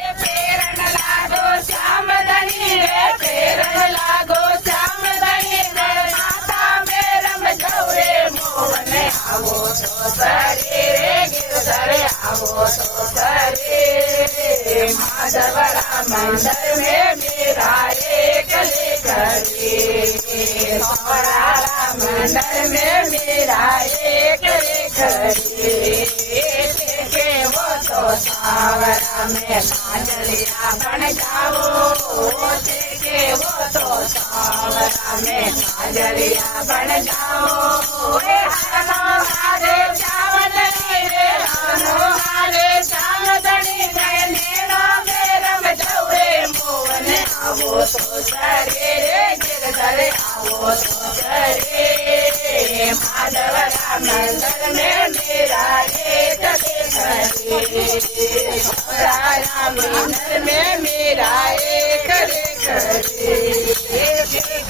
फेरन लागो श्याम धनी रे फेरन लागो श्याम धनी रे माता में रम जाओ रे मोहन आवो तो सरे रे गिरधर आवो तो सरे माधवरा मंदिर में मेरा एक लेखरी सौरारा मंदिर में मेरा एक लेखरी के वो तो सावरा में काजलिया बन जाओ के वो तो सावरा में काजलिया बन जाओ रे हनो हारे चावदनी रे हनो हारे चावदनी रे नेना मेरम जाओ रे मोहन आवो तो सरे रे गिरधर आवो तो सरे माधवरा मंदिर में मेरा एक राम मंदिर में मेरा एक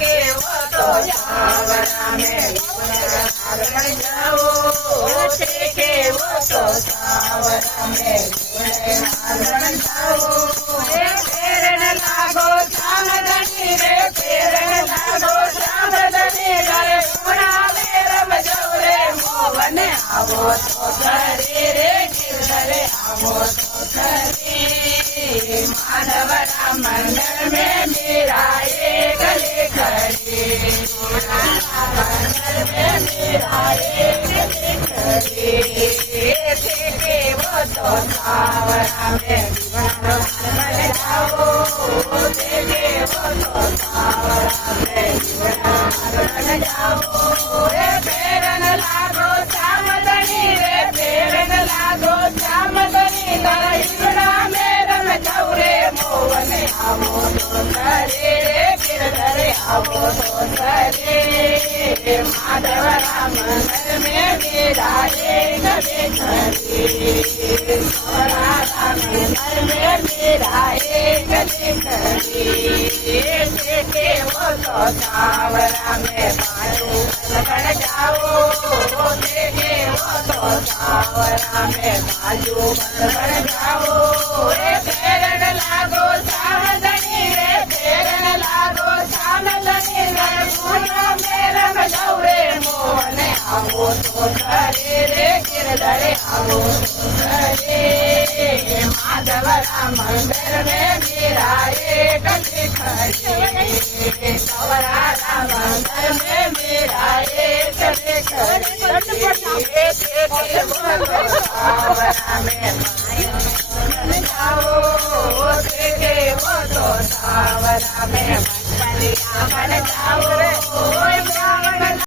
के वो तो सावरा में बन जाओ के वो तो सावरा में बन जाओ फेरन लागो श्याम धनी रे फेरन लागो श्याम धनी रे पुना मेरम जाओ रे मोहन आवो तो सरे रे गिरधर आवो तो सरे माधवरा मंदिर में मेरा एक लेखरी मंदिर में मेरा एक लेखरी के वो तो सावरा में बन जाओ के वो तो सावरा में बन जाओ रे फेरन लागो श्याम धनी रे फेरन लागो श्याम धनी रे इतना मेरम जाओ रे मोहन आवो तो सरे रे गिरधर आवो तो सरे माधवरा मंदिर में मेरा एक लेखरी सौरारा मंदिर में मेरा एक लेखरी के वो तो सावरा में बाजू बन जाओ के वो तो सावरा में बाजू बन जाओ रे फेरन लागो श्याम धनी रे फेरन लागो श्याम धनी रे पूना मेरम जाओ रे मोहन आवो तो सरे रे गिरधर आवो तो सरे माधवरा मंदिर में मेरा एक लेखरी सौरारा मंदिर में मेरा एक लेखरी सावरा में बन जाओ के वो तो सावरा में बन जाओ